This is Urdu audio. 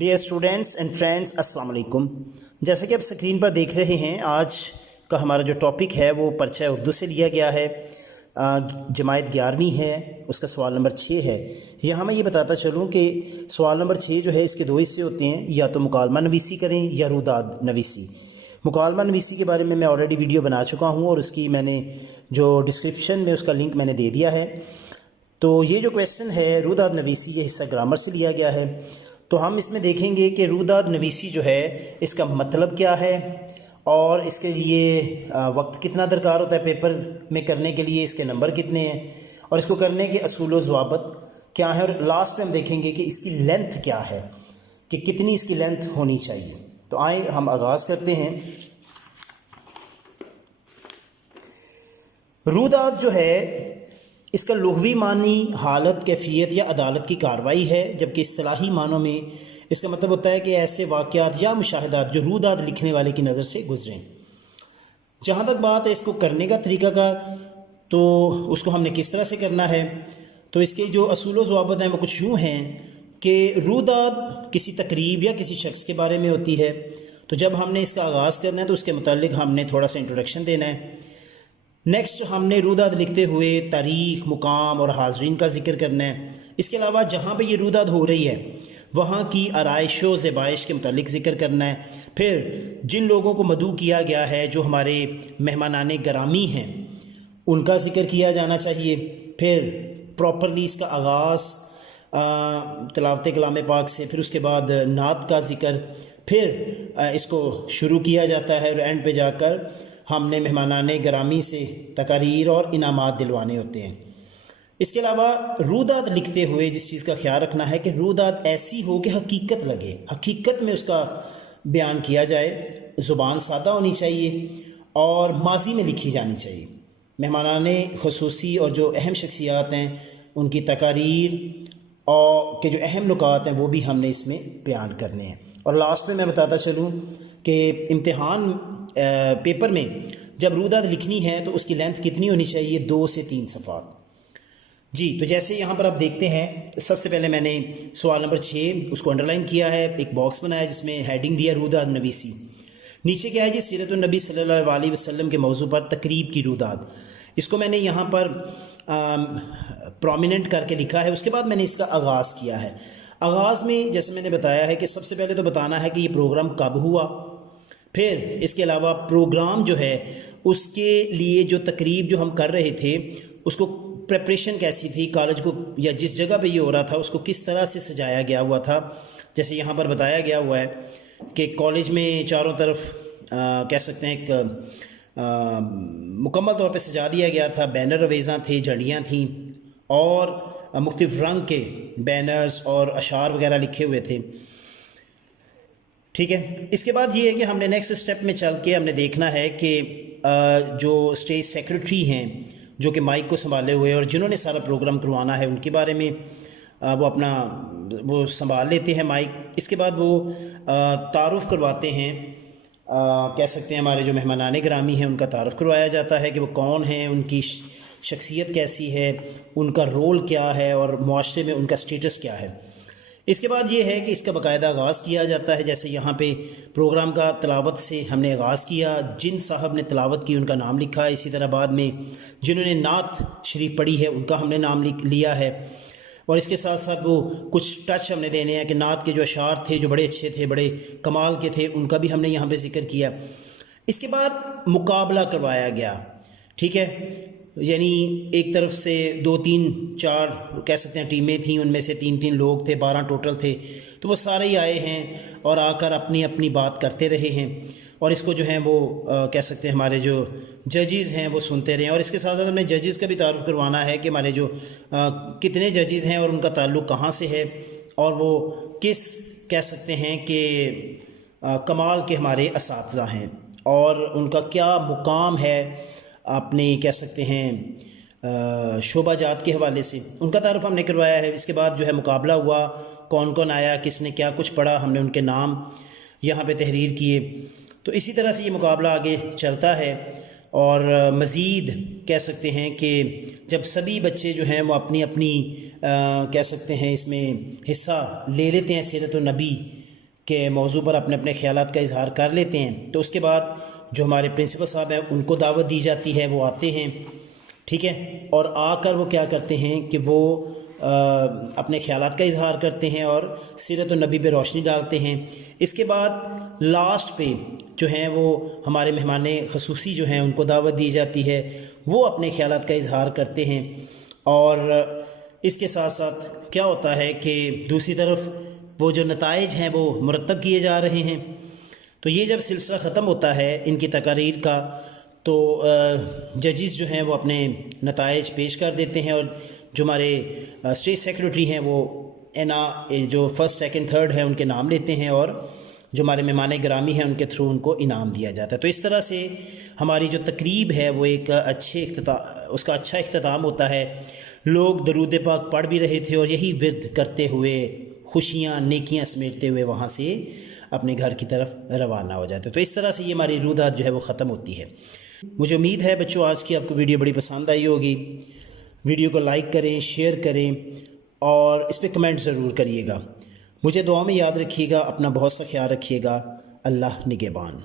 ڈیئر اسٹوڈینٹس اینڈ فرینڈس، السلام علیکم۔ جیسا کہ آپ اسکرین پر دیکھ رہے ہیں، آج کا ہمارا جو ٹاپک ہے وہ پرچہ اردو سے لیا گیا ہے، جماعت 11ویں ہے، اس کا سوال نمبر 6 ہے۔ یہاں میں یہ بتاتا چلوں کہ سوال نمبر 6 جو ہے اس کے دو حصے ہوتے ہیں، یا تو مکالمہ نویسی کریں یا روداد نویسی۔ مکالمہ نویسی کے بارے میں آلریڈی ویڈیو بنا چکا ہوں اور اس کی میں نے جو ڈسکرپشن میں اس کا لنک میں نے دے دیا ہے۔ تو یہ جو کویسچن ہے روداد نویسی، یہ حصہ گرامر سے لیا گیا ہے۔ تو ہم اس میں دیکھیں گے کہ روداد نویسی جو ہے اس کا مطلب کیا ہے اور اس کے لیے وقت کتنا درکار ہوتا ہے پیپر میں کرنے کے لیے، اس کے نمبر کتنے ہیں اور اس کو کرنے کے اصول و ضوابط کیا ہے، اور لاسٹ میں ہم دیکھیں گے کہ اس کی لینتھ کیا ہے، کہ کتنی اس کی لینتھ ہونی چاہیے۔ تو آئیں ہم آغاز کرتے ہیں۔ روداد جو ہے اس کا لغوی معنی حالت، کیفیت یا عدالت کی کارروائی ہے، جبکہ اصطلاحی معنوں میں اس کا مطلب ہوتا ہے کہ ایسے واقعات یا مشاہدات جو روداد لکھنے والے کی نظر سے گزریں۔ جہاں تک بات ہے اس کو کرنے کا طریقہ کار، تو اس کو ہم نے کس طرح سے کرنا ہے، تو اس کے جو اصول و ضوابط ہیں وہ کچھ یوں ہیں کہ روداد کسی تقریب یا کسی شخص کے بارے میں ہوتی ہے، تو جب ہم نے اس کا آغاز کرنا ہے تو اس کے متعلق ہم نے تھوڑا سا انٹروڈکشن دینا ہے۔ نیکسٹ ہم نے روداد لکھتے ہوئے تاریخ، مقام اور حاضرین کا ذکر کرنا ہے۔ اس کے علاوہ جہاں پہ یہ روداد ہو رہی ہے وہاں کی آرائش و زیبائش کے متعلق ذکر کرنا ہے۔ پھر جن لوگوں کو مدعو کیا گیا ہے جو ہمارے مہمانان گرامی ہیں ان کا ذکر کیا جانا چاہیے۔ پھر پراپرلی اس کا آغاز تلاوت کلام پاک سے، پھر اس کے بعد نعت کا ذکر، پھر اس کو شروع کیا جاتا ہے اور اینڈ پہ جا کر ہم نے مہمانان گرامی سے تقاریر اور انعامات دلوانے ہوتے ہیں۔ اس کے علاوہ روداد لکھتے ہوئے جس چیز کا خیال رکھنا ہے کہ روداد ایسی ہو کہ حقیقت لگے، حقیقت میں اس کا بیان کیا جائے، زبان سادہ ہونی چاہیے اور ماضی میں لکھی جانی چاہیے۔ مہمانان خصوصی اور جو اہم شخصیات ہیں ان کی تقاریر اور کے جو اہم نکات ہیں وہ بھی ہم نے اس میں بیان کرنے ہیں۔ اور لاسٹ میں بتاتا چلوں کہ امتحان پیپر میں جب روداد لکھنی ہے تو اس کی لینتھ کتنی ہونی چاہیے، 2 سے 3 صفحات۔ جی تو جیسے یہاں پر آپ دیکھتے ہیں، سب سے پہلے میں نے سوال نمبر 6 اس کو انڈرلائن کیا ہے، ایک باکس بنایا جس میں ہیڈنگ دیا روداد نویسی۔ نیچے کیا ہے جی، سیرت النبی صلی اللہ علیہ وسلم کے موضوع پر تقریب کی روداد۔ اس کو میں نے یہاں پر پرومیننٹ کر کے لکھا ہے۔ اس کے بعد میں نے اس کا آغاز کیا ہے۔ آغاز میں جیسے میں نے بتایا ہے کہ سب سے پہلے تو بتانا ہے کہ یہ پروگرام کب ہوا، پھر اس کے علاوہ پروگرام جو ہے اس کے لیے جو تقریب جو ہم کر رہے تھے اس کو پریپریشن کیسی تھی، کالج کو یا جس جگہ پہ یہ ہو رہا تھا اس کو کس طرح سے سجایا گیا ہوا تھا۔ جیسے یہاں پر بتایا گیا ہوا ہے کہ کالج میں چاروں طرف کہہ سکتے ہیں ایک مکمل طور پہ سجا دیا گیا تھا، بینر اویزاں تھے، جھنڈیاں تھیں اور مختلف رنگ کے بینرز اور اشعار وغیرہ لکھے ہوئے تھے۔ ٹھیک ہے، اس کے بعد یہ ہے کہ ہم نے نیکسٹ اسٹیپ میں چل کے ہم نے دیکھنا ہے کہ جو اسٹیج سیکرٹری ہیں جو کہ مائک کو سنبھالے ہوئے اور جنہوں نے سارا پروگرام کروانا ہے ان کے بارے میں وہ سنبھال لیتے ہیں مائک۔ اس کے بعد وہ تعارف کرواتے ہیں، کہہ سکتے ہیں ہمارے جو مہمانان گرامی ہیں ان کا تعارف کروایا جاتا ہے کہ وہ کون ہیں، ان کی شخصیت کیسی ہے، ان کا رول کیا ہے اور معاشرے میں ان کا سٹیٹس کیا ہے۔ اس کے بعد یہ ہے کہ اس کا باقاعدہ آغاز کیا جاتا ہے، جیسے یہاں پہ پروگرام کا تلاوت سے ہم نے آغاز کیا، جن صاحب نے تلاوت کی ان کا نام لکھا ہے، اسی طرح بعد میں جنہوں نے نعت شریف پڑھی ہے ان کا ہم نے نام لیا ہے، اور اس کے ساتھ ساتھ وہ کچھ ٹچ ہم نے دینے ہیں کہ نعت کے جو اشعار تھے جو بڑے اچھے تھے، بڑے کمال کے تھے، ان کا بھی ہم نے یہاں پہ ذکر کیا۔ اس کے بعد مقابلہ کروایا گیا، ٹھیک ہے، یعنی ایک طرف سے 2 3 4 کہہ سکتے ہیں ٹیمیں تھیں، ان میں سے 3 لوگ تھے، 12 ٹوٹل تھے، تو وہ سارے ہی آئے ہیں اور آ کر اپنی اپنی بات کرتے رہے ہیں، اور اس کو جو ہیں وہ کہہ سکتے ہیں ہمارے جو ججز ہیں وہ سنتے رہے ہیں۔ اور اس کے ساتھ ساتھ ہم نے ججز کا بھی تعارف کروانا ہے کہ ہمارے جو کتنے ججز ہیں اور ان کا تعلق کہاں سے ہے اور وہ کس کہہ سکتے ہیں کہ کمال کے ہمارے اساتذہ ہیں اور ان کا کیا مقام ہے اپنے کہہ سکتے ہیں شعبہ جات کے حوالے سے، ان کا تعارف ہم نے کروایا ہے۔ اس کے بعد جو ہے مقابلہ ہوا، کون کون آیا، کس نے کیا کچھ پڑھا، ہم نے ان کے نام یہاں پہ تحریر کیے۔ تو اسی طرح سے یہ مقابلہ آگے چلتا ہے اور مزید کہہ سکتے ہیں کہ جب سبھی بچے جو ہیں وہ اپنی اپنی کہہ سکتے ہیں اس میں حصہ لے لیتے ہیں سیرت النبی کے موضوع پر اپنے اپنے خیالات کا اظہار کر لیتے ہیں، تو اس کے بعد جو ہمارے پرنسپل صاحب ہیں ان کو دعوت دی جاتی ہے، وہ آتے ہیں، ٹھیک ہے، اور آ کر وہ کیا کرتے ہیں کہ وہ اپنے خیالات کا اظہار کرتے ہیں اور سیرت النبی پہ روشنی ڈالتے ہیں۔ اس کے بعد لاسٹ پہ جو ہیں وہ ہمارے مہمان خصوصی جو ہیں ان کو دعوت دی جاتی ہے، وہ اپنے خیالات کا اظہار کرتے ہیں، اور اس کے ساتھ ساتھ کیا ہوتا ہے کہ دوسری طرف وہ جو نتائج ہیں وہ مرتب کیے جا رہے ہیں۔ تو یہ جب سلسلہ ختم ہوتا ہے ان کی تقاریر کا، تو ججز جو ہیں وہ اپنے نتائج پیش کر دیتے ہیں، اور جو ہمارے اسٹیٹ سیکریٹری ہیں وہ جو فرسٹ سیکنڈ تھرڈ ہیں ان کے نام لیتے ہیں، اور جو ہمارے مہمان گرامی ہیں ان کے تھرو ان کو انعام دیا جاتا ہے۔ تو اس طرح سے ہماری جو تقریب ہے وہ ایک اس کا اچھا اختتام ہوتا ہے۔ لوگ درود پاک پڑھ بھی رہے تھے اور یہی ورد کرتے ہوئے خوشیاں نیکیاں سمیٹتے ہوئے وہاں سے اپنے گھر کی طرف روانہ ہو جاتے ہیں۔ تو اس طرح سے یہ ہماری رویداد جو ہے وہ ختم ہوتی ہے۔ مجھے امید ہے بچوں آج کی آپ کو ویڈیو بڑی پسند آئی ہوگی۔ ویڈیو کو لائک کریں، شیئر کریں اور اس پہ کمنٹ ضرور کریے گا۔ مجھے دعا میں یاد رکھیے گا، اپنا بہت سا خیال رکھیے گا۔ اللہ نگہبان۔